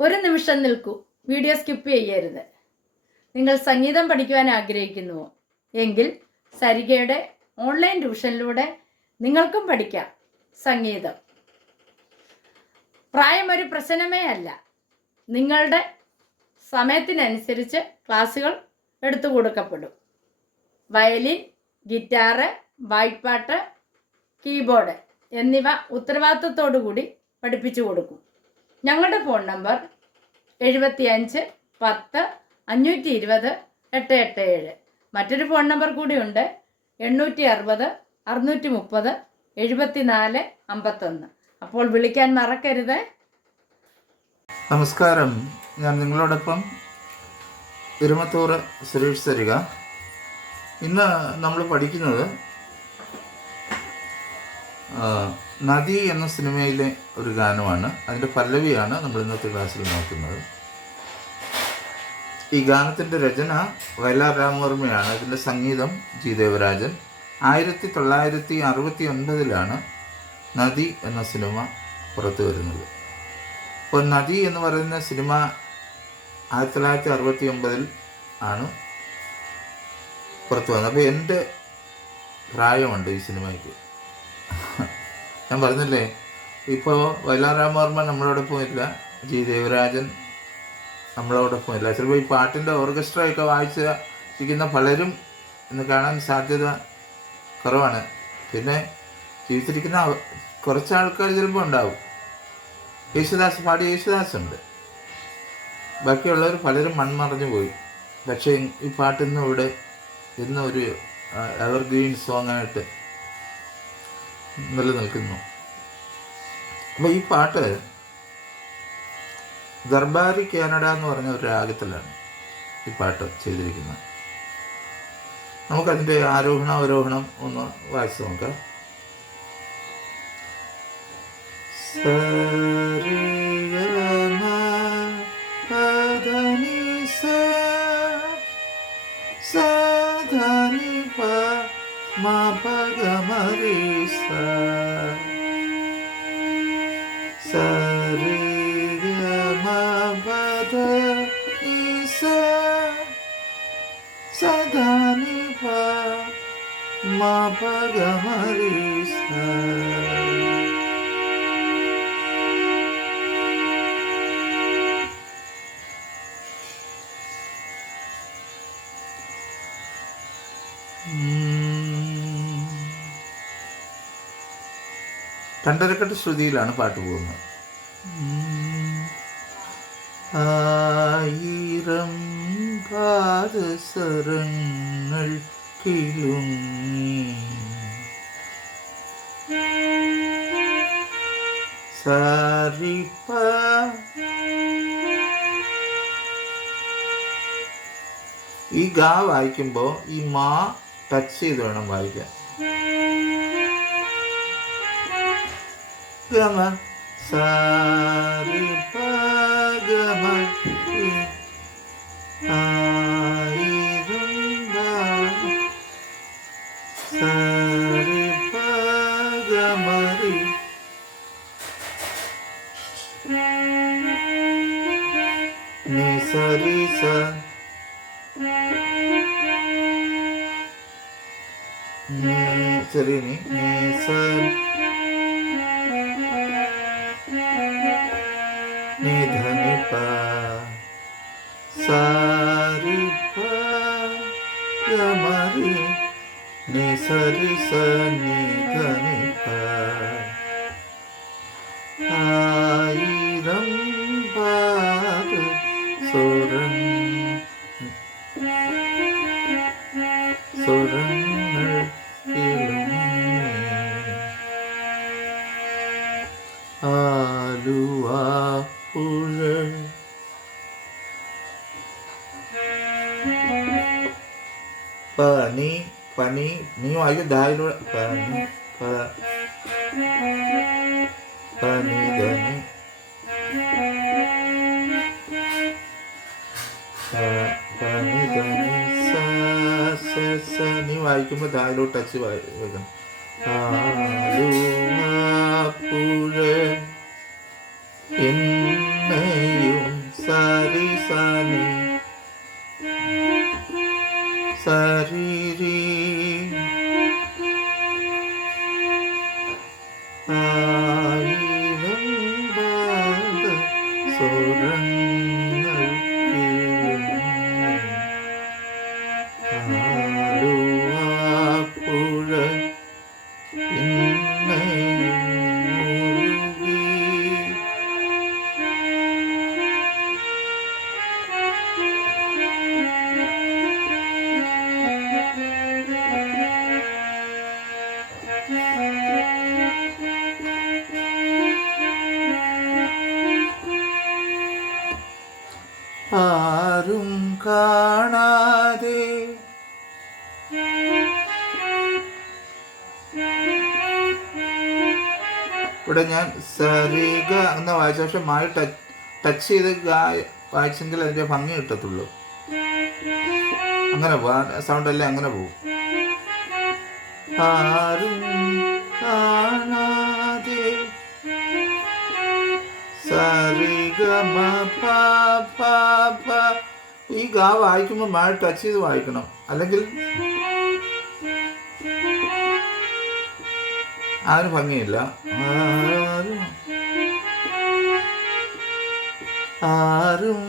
ഒരു നിമിഷം നിൽക്കൂ. വീഡിയോ സ്കിപ്പ് ചെയ്യരുത്. നിങ്ങൾ സംഗീതം പഠിക്കുവാൻ ആഗ്രഹിക്കുന്നുവോ? എങ്കിൽ സരികയുടെ ഓൺലൈൻ ട്യൂഷനിലൂടെ നിങ്ങൾക്കും പഠിക്കാം സംഗീതം. പ്രായം ഒരു പ്രശ്നമേ അല്ല. നിങ്ങളുടെ സമയത്തിനനുസരിച്ച് ക്ലാസ്സുകൾ എടുത്തു കൊടുക്കപ്പെടും. വയലിൻ ഗിറ്റാറ് വായ്പാട്ട് കീബോർഡ് എന്നിവ ഉത്തരവാദിത്തത്തോടു കൂടി പഠിപ്പിച്ചു കൊടുക്കും. ഞങ്ങളുടെ ഫോൺ നമ്പർ എഴുപത്തിയഞ്ച് പത്ത് അഞ്ഞൂറ്റി ഇരുപത് എട്ട് എട്ട് ഏഴ്. മറ്റൊരു ഫോൺ നമ്പർ കൂടിയുണ്ട് എണ്ണൂറ്റി അറുപത് അറുന്നൂറ്റി മുപ്പത് എഴുപത്തിനാല് അമ്പത്തൊന്ന്. അപ്പോൾ വിളിക്കാൻ മറക്കരുത്. നമസ്കാരം. ഞാൻ നിങ്ങളോടൊപ്പം തിരുമത്തൂർ സുരേഷ് സരിക. ഇന്ന് നമ്മൾ പഠിക്കുന്നത് നദി എന്ന സിനിമയിലെ ഒരു ഗാനമാണ്. അതിന്റെ പല്ലവിയാണ് നമ്മൾ ഇന്നത്തെ ക്ലാസ്സിൽ നോക്കുന്നത്. ഈ ഗാനത്തിന്റെ രചന വയലാർ രാമവർമ്മയാണ്. ഇതിന്റെ സംഗീതം ജി ദേവരാജൻ. ആയിരത്തി തൊള്ളായിരത്തി അറുപത്തി ഒൻപതിലാണ് നദി എന്ന സിനിമ പുറത്തു വരുന്നത്. അപ്പോൾ നദി എന്ന് പറയുന്ന സിനിമ ആയിരത്തി തൊള്ളായിരത്തി അറുപത്തി ഒമ്പതിൽ ആണ് പുറത്തു വന്നത്. അപ്പോൾ എന്റെ പ്രായമുണ്ട് ഈ സിനിമയ്ക്ക്. ഞാൻ പറഞ്ഞില്ലേ? ഇപ്പോൾ വയലാർ രാമവർമ്മ നമ്മളോടൊപ്പം ഇല്ല ജി ദേവരാജൻ നമ്മളോടൊപ്പം ഇല്ല ചിലപ്പോൾ ഈ പാട്ടിന്റെ ഓർക്കസ്ട്ര ഒക്കെ വായിച്ചിരിക്കുന്ന പലരും ഇന്ന് കാണാൻ സാധ്യത കുറവാണ്. പിന്നെ ജീവിച്ചിരിക്കുന്ന കുറച്ച് ആൾക്കാർ ചിലപ്പോൾ ഉണ്ടാവും. യേശുദാസ് പാടി യേശുദാസ് ഉണ്ട്. ബാക്കിയുള്ളവർ പലരും മൺമറഞ്ഞു പോയി. പക്ഷേ ഈ പാട്ടിന്ന് ഇവിടെ ഇന്ന് ഒരു എവർഗ്രീൻ സോങ് ആയിട്ട് നിലനിൽക്കുന്നു. അപ്പോൾ ഈ പാട്ട് ദർബാരി കാനഡ എന്ന് പറഞ്ഞ ഒരു രാഗത്തിലാണ് ഈ പാട്ട് ചെയ്തിരിക്കുന്നത്. നമുക്കതിന്റെ ആരോഹണം അവരോഹണം ഒന്ന് വായിച്ചു നോക്കാം. പദനിസ സധനി പ മ പഗമരിസ ഉം. രണ്ടരക്കെട്ട് ശ്രുതിയിലാണ് പാട്ട് പോകുന്നത് ഉം. ആയിരം പാദസരങ്ങൾ കിലുങ്ങി. സാരിപ്പ ഈ ഗാ വായിക്കുമ്പോൾ ഈ മാ ടച്ച് ചെയ്ത് വേണം വായിക്കാൻ. ഗമ സാരി പ ഗമ ഈ ആയിരം ബാ- സാരി പ ഗമ രി. നി സരി സ നീ ചെറിയ നീ നീ സ നീ സരി സ നീ ധനി പ ആയിരം പാത സുരം സ്വരങ്ങൾ ആലുവാപ്പുഴ പനി പനി നീ വായിക്കും ദായിലൂടെ പനി പ പനി ധനി പ- പനി ധനി സ സ സ നീ വായിക്കുമ്പോൾ ദായിലോട്ട് ടച്ച് വായിക്കണം ആലുവാപ്പുഴ കാണാതെ. ഇവിടെ ഞാൻ സരിക എന്ന് വായിച്ച പക്ഷെ മഴ ടച്ച് ടച്ച് ചെയ്ത് വായിച്ചെങ്കിൽ അതിന്റെ ഭംഗി കിട്ടത്തുള്ളൂ. അങ്ങനെ സൗണ്ട് അല്ലേ അങ്ങനെ പോകും സരിഗമ പ പാ. ഗാ വായിക്കുമ്പോൾ മാ ടച്ച് ചെയ്ത് വായിക്കണം. അല്ലെങ്കിൽ അതിന് ഭംഗിയില്ല. ആരും ആരും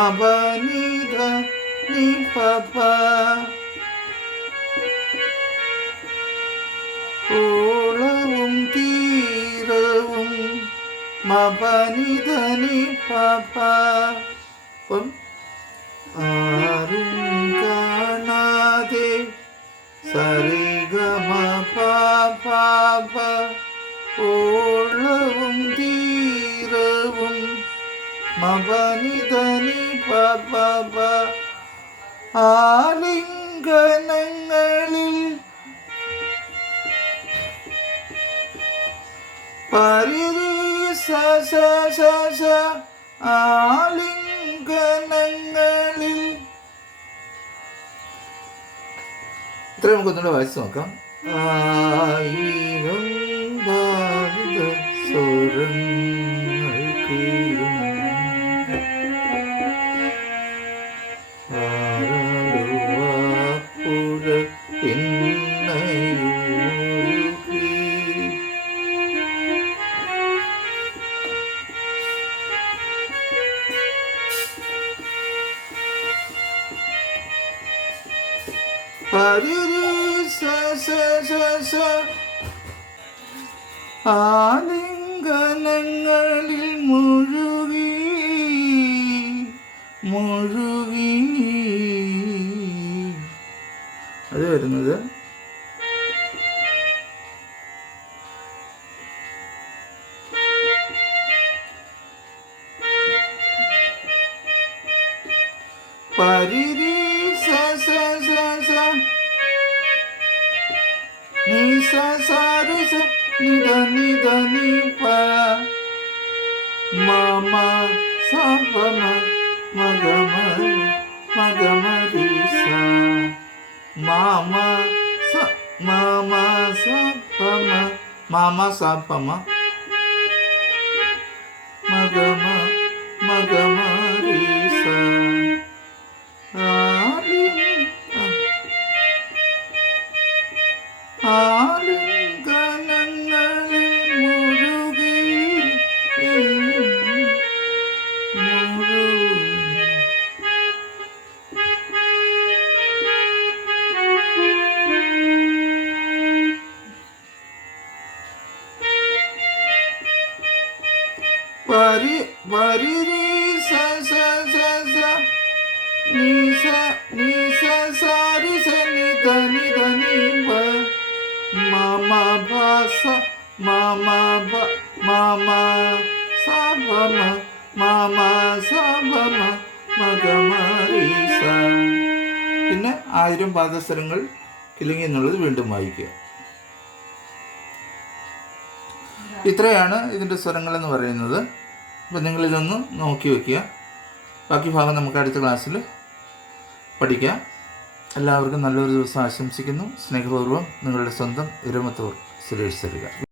മബനിധ നി പപ ഓളവും തീരവും മബനിധ നി പപ അപ്പം ആരും കാണാതെ സരിഗമ പാപ ഓളവും മപനിധനി പപ ആലിംഗനങ്ങളിൽ ആലിംഗനങ്ങളിൽ. നമുക്ക് ഒന്നുകൂടെ വായിച്ചു നോക്കാം. ആയിരം ഭാരത സ്വരങ്ങൾ മുഴുകി മുഴുകി അത് വരുന്നത് പരിരി സ സ സ സ re sa ni da ni da ni pa మమ సమ మగమరి మగమరి స మామ స మామ సపమ మామ సపమ మగమ പിന്നെ ആയിരം പാദസരങ്ങൾ കിലുങ്ങി എന്നുള്ളത് വീണ്ടും വായിക്കുക. ഇത്രയാണ് ഇതിന്റെ സ്വരങ്ങൾ എന്ന് പറയുന്നത്. അപ്പം നിങ്ങളിതൊന്ന് നോക്കി വയ്ക്കുക. ബാക്കി ഭാഗം നമുക്ക് അടുത്ത ക്ലാസ്സിൽ പഠിക്കാം. എല്ലാവർക്കും നല്ലൊരു ദിവസം ആശംസിക്കുന്നു. സ്നേഹപൂർവം നിങ്ങളുടെ സ്വന്തം ഇരമത്തൂർ സുരേഷ് തരിക